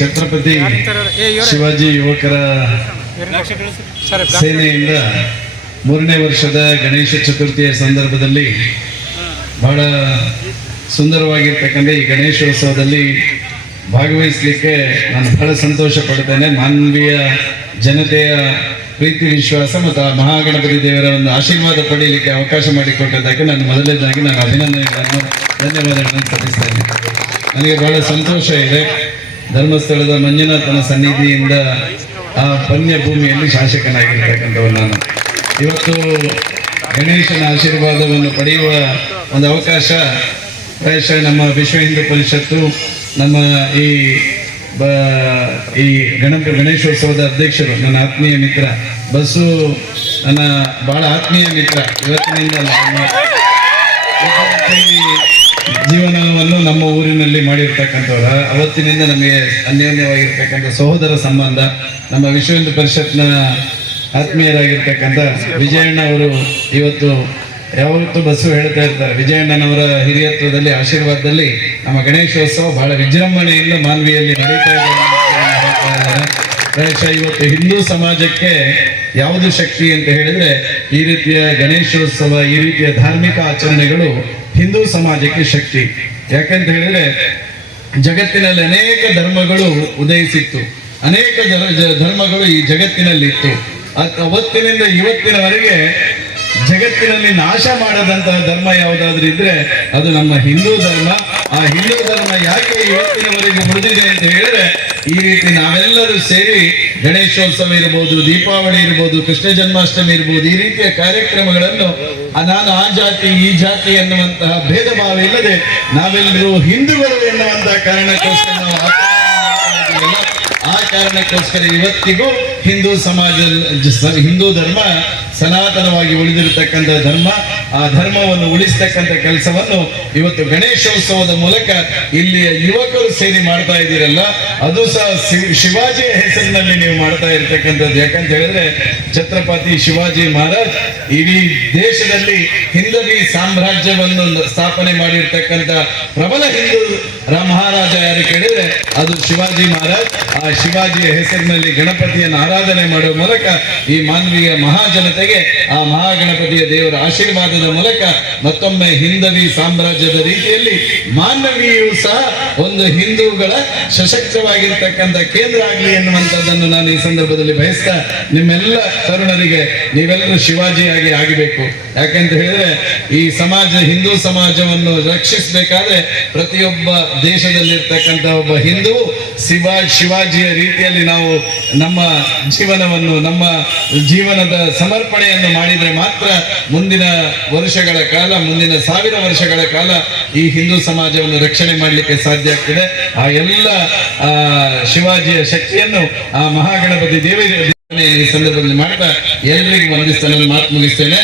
ಛತ್ರಪತಿ ಶಿವಾಜಿ ಯುವಕರ ಸೇನೆಯಿಂದ ಮೂರನೇ ವರ್ಷದ ಗಣೇಶ ಚತುರ್ಥಿಯ ಸಂದರ್ಭದಲ್ಲಿ ಬಹಳ ಸುಂದರವಾಗಿರ್ತಕ್ಕಂಥ ಈ ಗಣೇಶೋತ್ಸವದಲ್ಲಿ ಭಾಗವಹಿಸಲಿಕ್ಕೆ ನಾನು ಬಹಳ ಸಂತೋಷ ಪಡ್ತೇನೆ ಮಾನವೀಯ ಜನತೆಯ ಪ್ರೀತಿ, ವಿಶ್ವಾಸ ಮತ್ತು ಆ ಮಹಾಗಣಪತಿ ದೇವರ ಒಂದು ಆಶೀರ್ವಾದ ಪಡೆಯಲಿಕ್ಕೆ ಅವಕಾಶ ಮಾಡಿಕೊಟ್ಟದ್ದಕ್ಕೆ ನಾನು ಮೊದಲನೇದಾಗಿ ನಾನು ಅಭಿನಂದನೆಗಳನ್ನು, ಧನ್ಯವಾದಗಳನ್ನು ಸಲ್ಲಿಸ್ತೇನೆ. ನನಗೆ ಬಹಳ ಸಂತೋಷ ಇದೆ. ಧರ್ಮಸ್ಥಳದ ಮಂಜುನಾಥನ ಸನ್ನಿಧಿಯಿಂದ ಆ ಪುಣ್ಯ ಭೂಮಿಯಲ್ಲಿ ಶಾಸಕನಾಗಿರ್ತಕ್ಕಂಥವ್ ನಾನು. ಇವತ್ತು ಗಣೇಶನ ಆಶೀರ್ವಾದವನ್ನು ಪಡೆಯುವ ಒಂದು ಅವಕಾಶ ಪ್ರಾಯಶಃ ನಮ್ಮ ವಿಶ್ವ ಹಿಂದೂ ಪರಿಷತ್ತು, ನಮ್ಮ ಈ ಬ, ಈ ಗಣಪ, ಗಣೇಶೋತ್ಸವದ ಅಧ್ಯಕ್ಷರು, ನನ್ನ ಆತ್ಮೀಯ ಮಿತ್ರ, ಬಸ್ಸು ನನ್ನ ಬಹಳ ಆತ್ಮೀಯ ಮಿತ್ರ, ಇವತ್ತಿನಿಂದ ಜೀವನವನ್ನು ನಮ್ಮ ಊರಿನಲ್ಲಿ ಮಾಡಿರ್ತಕ್ಕಂಥವ್ರ, ಅವತ್ತಿನಿಂದ ನಮಗೆ ಅನ್ಯೋನ್ಯವಾಗಿರ್ತಕ್ಕಂಥ ಸಹೋದರ ಸಂಬಂಧ, ನಮ್ಮ ವಿಶ್ವ ಹಿಂದೂ ಪರಿಷತ್ನ ಆತ್ಮೀಯರಾಗಿರ್ತಕ್ಕಂಥ ವಿಜಯಣ್ಣ ಅವರು ಇವತ್ತು ಯಾವತ್ತು ಬಸ್ಸು ಹೇಳ್ತಾ ಇರ್ತಾರೆ. ವಿಜಯಣ್ಣನವರ ಹಿರಿಯತ್ವದಲ್ಲಿ, ಆಶೀರ್ವಾದದಲ್ಲಿ ನಮ್ಮ ಗಣೇಶೋತ್ಸವ ಬಹಳ ವಿಜೃಂಭಣೆಯಿಂದ ಮಾನ್ವಿಯಲ್ಲಿ ನಡೀತಾ ಇದೆ. ಪ್ರಾಯಶಃ ಇವತ್ತು ಹಿಂದೂ ಸಮಾಜಕ್ಕೆ ಯಾವುದು ಶಕ್ತಿ ಅಂತ ಹೇಳಿದ್ರೆ ಈ ರೀತಿಯ ಗಣೇಶೋತ್ಸವ, ಈ ರೀತಿಯ ಧಾರ್ಮಿಕ ಆಚರಣೆಗಳು ಹಿಂದೂ ಸಮಾಜಕ್ಕೆ ಶಕ್ತಿ. ಯಾಕಂತ ಹೇಳಿದ್ರೆ ಜಗತ್ತಿನಲ್ಲಿ ಅನೇಕ ಧರ್ಮಗಳು ಉದಯಿಸಿತ್ತು. ಅನೇಕ ಧರ್ಮಗಳು ಈ ಜಗತ್ತಿನಲ್ಲಿತ್ತು. ಅವತ್ತಿನಿಂದ ಇವತ್ತಿನವರೆಗೆ ಜಗತ್ತಿನಲ್ಲಿ ನಾಶ ಮಾಡದಂತಹ ಧರ್ಮ ಯಾವುದಾದ್ರೂ ಇದ್ರೆ ಅದು ನಮ್ಮ ಹಿಂದೂ ಧರ್ಮ. ಆ ಹಿಂದೂ ಧರ್ಮ ಯಾಕೆ ಇವತ್ತಿನವರೆಗೆ ಉಳಿದಿದೆ ಅಂತ ಹೇಳಿದ್ರೆ ಈ ರೀತಿ ನಾವೆಲ್ಲರೂ ಸೇರಿ ಗಣೇಶೋತ್ಸವ ಇರ್ಬೋದು, ದೀಪಾವಳಿ ಇರ್ಬೋದು, ಕೃಷ್ಣ ಜನ್ಮಾಷ್ಟಮಿ ಇರ್ಬೋದು, ಈ ರೀತಿಯ ಕಾರ್ಯಕ್ರಮಗಳನ್ನು ನಾನು ಆ ಜಾತಿ, ಈ ಜಾತಿ ಎನ್ನುವಂತಹ ಭೇದ ಭಾವ ಇಲ್ಲದೆ ನಾವೆಲ್ಲರೂ ಹಿಂದೂಗಳು ಎನ್ನುವಂತಹ ಕಾರಣಕ್ಕೋಸ್ಕರ ಆ ಕಾರಣಕ್ಕೋಸ್ಕರ ಇವತ್ತಿಗೂ ಹಿಂದೂ ಸಮಾಜ, ಹಿಂದೂ ಧರ್ಮ ಸನಾತನವಾಗಿ ಉಳಿದಿರತಕ್ಕಂಥ ಧರ್ಮ, ಆ ಧರ್ಮವನ್ನು ಉಳಿಸ್ತಕ್ಕಂಥ ಕೆಲಸವನ್ನು ಇವತ್ತು ಗಣೇಶೋತ್ಸವದ ಮೂಲಕ ಇಲ್ಲಿಯ ಯುವಕರು ಸೇರಿ ಮಾಡ್ತಾ ಇದ್ದೀರಲ್ಲ ಅದು ಸಹ ಶಿವಾಜಿ ಶಿವಾಜಿಯ ಹೆಸರಿನಲ್ಲಿ ನೀವು ಮಾಡ್ತಾ ಇರ್ತಕ್ಕಂಥದ್ದು. ಯಾಕಂತ ಹೇಳಿದ್ರೆ ಛತ್ರಪತಿ ಶಿವಾಜಿ ಮಹಾರಾಜ್ ಇಡೀ ದೇಶದಲ್ಲಿ ಹಿಂದವಿ ಸಾಮ್ರಾಜ್ಯವನ್ನು ಸ್ಥಾಪನೆ ಮಾಡಿರ್ತಕ್ಕಂಥ ಪ್ರಬಲ ಹಿಂದೂ ಮಹಾರಾಜ ಯಾರು ಕೇಳಿದ್ರೆ ಅದು ಶಿವಾಜಿ ಮಹಾರಾಜ್. ಆ ಶಿವಾಜಿಯ ಹೆಸರಿನಲ್ಲಿ ಗಣಪತಿಯನ್ನು ಆರಾಧನೆ ಮಾಡುವ ಮೂಲಕ ಈ ಮಾನವೀಯ ಮಹಾಜನತೆಗೆ, ಆ ಮಹಾಗಣಪತಿಯ ದೇವರ ಆಶೀರ್ವಾದದ ಮೂಲಕ ಮತ್ತೊಮ್ಮೆ ಹಿಂದವಿ ಸಾಮ್ರಾಜ್ಯದ ರೀತಿಯಲ್ಲಿ ಮಾನವೀಯೂ ಸಹ ಒಂದು ಹಿಂದೂಗಳ ಸಶಕ್ತವಾಗಿರ್ತಕ್ಕಂಥ ಕೇಂದ್ರ ಆಗಲಿ ಎನ್ನುವಂಥದ್ದನ್ನು ನಾನು ಈ ಸಂದರ್ಭದಲ್ಲಿ ಬಯಸ್ತಾ ನಿಮ್ಮೆಲ್ಲ ತರುಣರಿಗೆ ನೀವೆಲ್ಲರೂ ಶಿವಾಜಿಯಾಗಿ ಆಗಬೇಕು. ಯಾಕಂತ ಹೇಳಿದ್ರೆ ಈ ಸಮಾಜ, ಹಿಂದೂ ಸಮಾಜವನ್ನು ರಕ್ಷಿಸಬೇಕಾದ್ರೆ ಪ್ರತಿಯೊಬ್ಬ ದೇಶದಲ್ಲಿರ್ತಕ್ಕಂಥ ಒಬ್ಬ ಹಿಂದೂ ಶಿವಾ, ಶಿವಾಜಿಯ ರೀತಿಯಲ್ಲಿ ನಾವು ನಮ್ಮ ಜೀವನವನ್ನು, ನಮ್ಮ ಜೀವನದ ಸಮರ್ಪಣೆಯನ್ನು ಮಾಡಿದ್ರೆ ಮಾತ್ರ ಮುಂದಿನ ವರ್ಷಗಳ ಕಾಲ, ಮುಂದಿನ ಸಾವಿರ ವರ್ಷಗಳ ಕಾಲ ಈ ಹಿಂದೂ ಸಮಾಜವನ್ನು ರಕ್ಷಣೆ ಮಾಡಲಿಕ್ಕೆ ಸಾಧ್ಯ ಆಗ್ತದೆ. ಆ ಎಲ್ಲ ಶಿವಾಜಿಯ ಶಕ್ತಿಯನ್ನು ಆ ಮಹಾಗಣಪತಿ ದೇವಿ ಈ ಸಂದರ್ಭದಲ್ಲಿ ಮಾಡ್ತಾ ಎಲ್ರಿಗೂ ವಂದಿಸ್ತಾನೆ ಮಾತು ಮುಗಿಸ್ತೇನೆ.